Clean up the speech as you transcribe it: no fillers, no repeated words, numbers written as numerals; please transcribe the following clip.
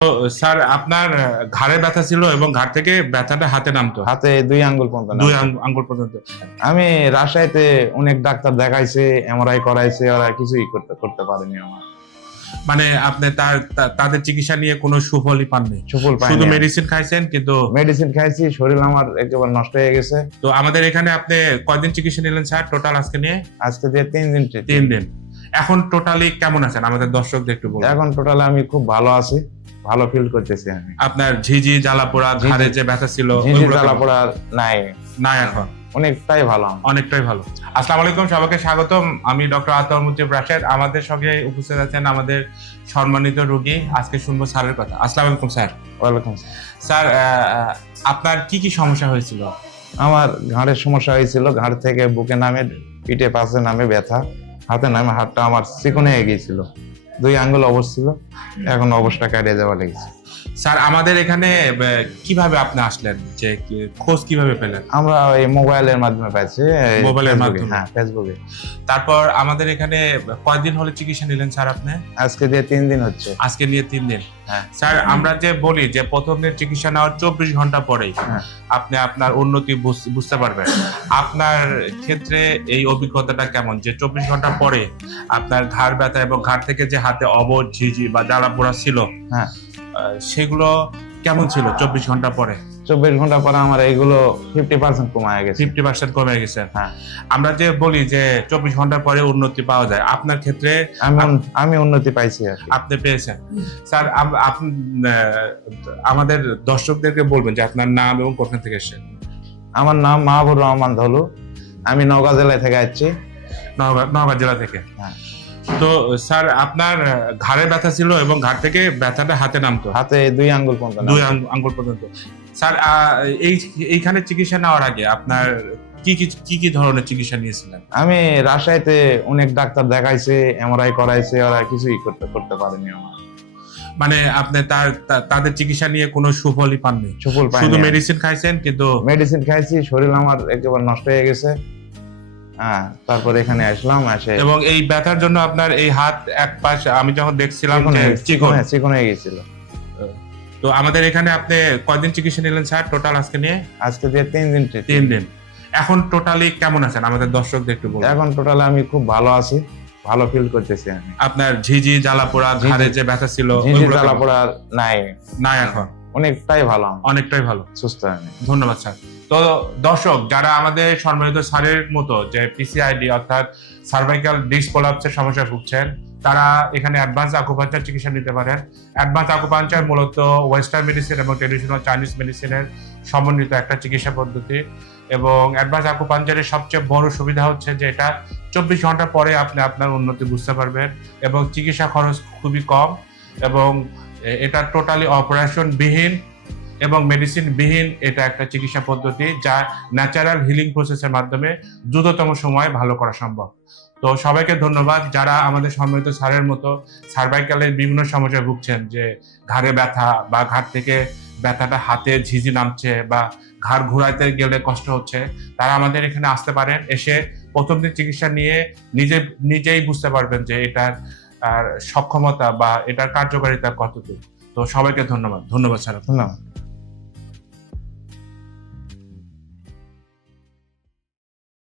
তো স্যার আপনার ঘাড়ে ব্যথা ছিল এবং ঘাড় থেকে ব্যথাটা হাতে নামতো, হাতে 2 আঙ্গুল পর্যন্ত দুই নামতো। আঙ্গুল পর্যন্ত। আমি রাজশাহীতে অনেক ডাক্তার দেখাইছে, এমআরআই করাইছে, ওরা কিছুই করতে করতে পারেনি আমার। মানে আপনি তাদের চিকিৎসা নিয়ে কোনো সুফলই পাননি? সুফল পাইনি শুধু আমি। মেডিসিন খাইছেন কিন্তু? মেডিসিন খাইছি, শরীর আমার একেবারে নষ্ট হয়ে গেছে। তো আমাদের এখানে আপনি কয়দিন চিকিৎসা নিলেন স্যার টোটাল আজকে নিয়ে? আজকে দিয়ে 3 দিন 3 দিন। এখন টোটালি কেমন আছেন আমাদের দর্শকদের একটু বলুন। এখন টোটাল আমি খুব ভালো আছি, ভালো ফিল করতেছি আমি। আপনার ঝিঝি জ্বালা পোড়া ঝিঝি- ঘাড়ে যে ব্যথা ছিল ঝিঝি ওইগুলো জ্বালা কেমন? পোড়া নাই, নাই এখন অনেকটাই ভালো আমি। অনেকটাই ভালো। আসসালামু আলাইকুম, সবাইকে স্বাগতম। আমি ডক্টর আতর মুজিব রাশেদ। আমাদের সঙ্গে উপস্থিত আছেন আমাদের সম্মানিত রোগী। আজকে শুনবো স্যারের কথা। আসসালামু আলাইকুম স্যার। ওয়ালাইকুম আসসালাম। স্যার আপনার কি কি সমস্যা হয়েছিল? আমার ঘাড়ের সমস্যা হয়েছিল, ঘাড় থেকে বুকে নামে, পিঠে পাশে নামে ব্যথা, হাতে নামে, হাতটা আমার চিকনে হয়ে গিয়েছিল, 2 আঙ্গুল অবশ ছিল, এখন অবস্থা কাটিয়ে যাওয়া লেগেছে। স্যার আমাদের এখানে কিভাবে আপনি আসলেন, যে খোঁজ কিভাবে পেলেন? আমরা ওই মোবাইলের মাধ্যমে পাইছি, মোবাইলের ফেসবুকে, মাধ্যমে? হ্যাঁ ফেসবুকে। তারপর আমাদের এখানে কয়দিন হলে চিকিৎসা নিলেন স্যার আপনি? আজকে দিয়ে 3 দিন হচ্ছে। আজকে নিয়ে 3 দিন। হ্যাঁ। স্যার আমরা যে বলি যে প্রথম দিন চিকিৎসা নেওয়ার 24 ঘন্টা পরেই হ্যাঁ। আপনি আপনার উন্নতি বুঝতে পারবেন। আপনার ক্ষেত্রে এই অভিজ্ঞতাটা কেমন, যে 24 ঘন্টা পরে আপনার ঘাড় ব্যথা এবং ঘাড় থেকে যে হাতে অবশ, ঝিঝি বা জ্বালা পোড়া ছিল, হ্যাঁ, সেগুলো কেমন ছিল 24 ঘন্টা পরে? 24 ঘন্টা পরে আমার এইগুলো 50% কমায় গেছে। 50% কমে গেছে। হ্যাঁ। আমরা যে বলি যে 24 ঘন্টা পরে উন্নতি পাওয়া যায়, আপনার ক্ষেত্রে আমি উন্নতি পাইছি আর কি। আপনি পেয়েছেন। স্যার আপনি আমাদের দর্শকদেরকে বলবেন যে আপনার নাম এবং কোথা থেকে এসেছেন। আমার নাম মাহবুর রহমান ধলু, আমি নওগাঁ জেলায় থেকে আসছি। নওগাঁ জেলা থেকে। হ্যাঁ। তো স্যার আপনার ঘাড়ে ব্যথা ছিল এবং ঘাড় থেকে ব্যথাটা হাতে নামতো, হাতে 2 আঙ্গুল পর্যন্ত দুই নামতো। আঙ্গুল পর্যন্ত। স্যার এইখানে চিকিৎসা নেওয়ার আগে আপনার কি কি ধরনের চিকিৎসা নিয়েছিলেন? আমি রাজশাহীতে অনেক ডাক্তার দেখাইছে, এমআরআই করাইছে, ওরা কিছুই করতে করতে পারেনি আমার। মানে আপনি তাদের চিকিৎসা নিয়ে কোনো সুফলই পাননি? সুফল পাইনি শুধু আমি। মেডিসিন খাইছেন কিন্তু? মেডিসিন খাইছি, শরীর আমার একেবারে নষ্ট হয়ে গেছে। হ্যাঁ, তারপর এখানে আসলাম, এসে এবং এই ব্যথার জন্য আপনার এই হাত এক পাশ আমি যখন দেখছিলাম যে চিকন। চিকন হয়ে গেছিল। তো আমাদের এখানে আপনি কয়দিন চিকিৎসা নিলেন স্যার টোটাল আজকে নিয়ে? আজকে দিয়ে 3 দিন 3 দিন। এখন টোটালি কেমন আছেন আমাদের দর্শকদের একটু বলুন। এখন টোটাল আমি খুব ভালো আছি, ভালো ফিল করতেছি আমি। আপনার ঝিঝি জ্বালা পোড়া ঝিঝি- ঘাড়ে যে ব্যথা ছিল ঝিঝি ওইগুলো জ্বালা কেমন? পোড়া নাই, নাই এখন অনেকটাই ভালো আমি, অনেকটাই ভালো। সুস্থ আমি। ধন্যবাদ স্যার। তো দর্শক যারা আমাদের সম্মানিত স্যারের মতো যে পিসিআইডি অর্থাৎ সার্ভাইকাল ডিস্ক কোলাপসের সমস্যায় ভুগছেন, তারা এখানে অ্যাডভান্স আকুপাঞ্চার চিকিৎসা নিতে পারেন। অ্যাডভান্স আকুপাঞ্চার মূলত ওয়েস্টার্ন মেডিসিন এবং ট্রেডিশনাল চাইনিজ মেডিসিনের সমন্বিত একটা চিকিৎসা পদ্ধতি। এবং অ্যাডভান্স আকুপাঞ্চারের সবচেয়ে বড় সুবিধা হচ্ছে যে এটা 24 ঘন্টা পরে আপনি আপনার উন্নতি বুঝতে পারবেন এবং চিকিৎসা খরচ খুবই কম, এবং এটা টোটালি অপারেশন বিহীন এবং মেডিসিন বিহীন এটা একটা চিকিৎসা পদ্ধতি, যা ন্যাচারাল হিলিং প্রসেসের মাধ্যমে দ্রুততম সময়ে ভালো করা সম্ভব। তো সবাইকে ধন্যবাদ যারা আমাদের সম্মানিত স্যারের মতো সার্ভাইকালের বিভিন্ন সমস্যায় ভুগছেন, যে ঘাড়ে ব্যথা বা ঘাড় থেকে ব্যথাটা হাতে ঝিঝি নামছে বা ঘাড় ঘোরাইতে গেলে কষ্ট হচ্ছে, তারা আমাদের এখানে আসতে পারেন। এসে প্রথম দিন চিকিৎসা নিয়ে নিজেই বুঝতে পারবেন যে এটার সক্ষমতা বা এটার কার্যকারিতা কতটুকু। তো সবাইকে ধন্যবাদ স্যার। ধন্যবাদ।